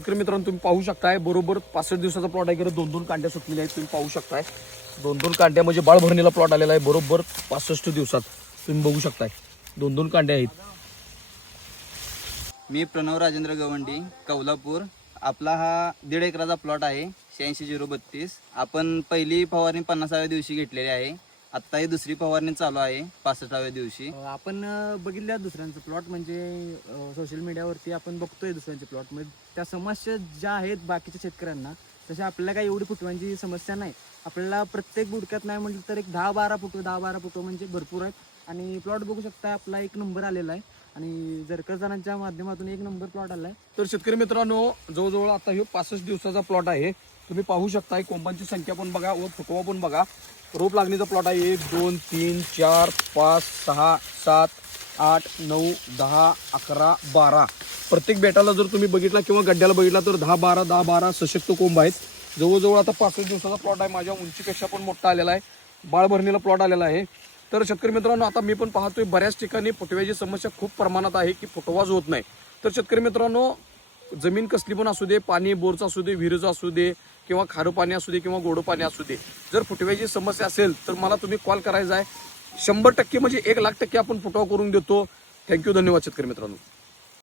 शेतकरी मित्रांनो तुम्ही पाहू शकताय बरोबर 65 दिवसाचा प्लॉट आहे. इकडे 2-2 कांड्या सुटलेल्या आहेत. तुम्ही पाहू शकताय 2-2 कांड्या म्हणजे बाळ भरणीला प्लॉट आलेला आहे बरोबर 65 दिवसात. तुम्ही बघू शकताय 2-2 कांड्या आहेत. मी प्रणव राजेंद्र गवंडी, कौलापूर. आपला हा 1.5 एकराचा प्लॉट आहे. 86-032. आपण पहिली फवारणी 50व्या दिवशी घेतलेली आहे. आत्ता ही दुसरी फवारणी चालू आहे 65व्या दिवशी. आपण बघितल्या दुसऱ्यांचं प्लॉट म्हणजे सोशल मीडियावरती आपण बघतोय दुसऱ्यांचे प्लॉट मध्ये त्या समस्या ज्या आहेत बाकीच्या शेतकऱ्यांना तशा आपल्याला काही एवढी फुटव्यांची समस्या नाही. आपल्याला प्रत्येक बुडक्यात नाही म्हटलं तर एक 10-12 फुटवे म्हणजे भरपूर आहेत. आणि प्लॉट बघू शकता आपला 1 नंबर आलेला आहे आणि जरकरजणांच्या माध्यमातून 1 नंबर प्लॉट आलाय. तर शेतकरी मित्रांनो जवळजवळ आता हे 65 दिवसाचा प्लॉट आहे. तुम्ही पाहू शकताय कोंबांची संख्या पण बघा व फुटवा पण बघा. रोप लागणीचा प्लॉट आहे 1 2 3 4 5 6 7 8 9 10 11 12. प्रत्येक बेटाला जर तुम्ही बघितला किंवा गड्ड्याला बघितला तर 10-12 सशक्त कोंब आहेत. जवळजवळ आता 65 दिवसाचा प्लॉट आहे. माझ्या उंचीपेक्षा पण मोठा आलेला आहे. बाळभरणीला प्लॉट आलेला आहे. तर शेतकरी मित्रांनो आता मी पण पाहतोय बऱ्याच ठिकाणी फुटव्याची समस्या खूप प्रमाणात आहे की फुटवाच होत नाही. तर शेतकरी मित्रांनो जमीन कसली पण असू दे, पाणी बोरचं असू दे, विहिरीचं असू दे किंवा खारं पाणी असू दे किंवा गोडं पाणी असू दे, जर फुटव्याची समस्या असेल तर मला तुम्ही कॉल करायचा आहे. 100% म्हणजे 1,00,000% आपण फुटवा करून देतो. थँक्यू, धन्यवाद शेतकरी मित्रांनो.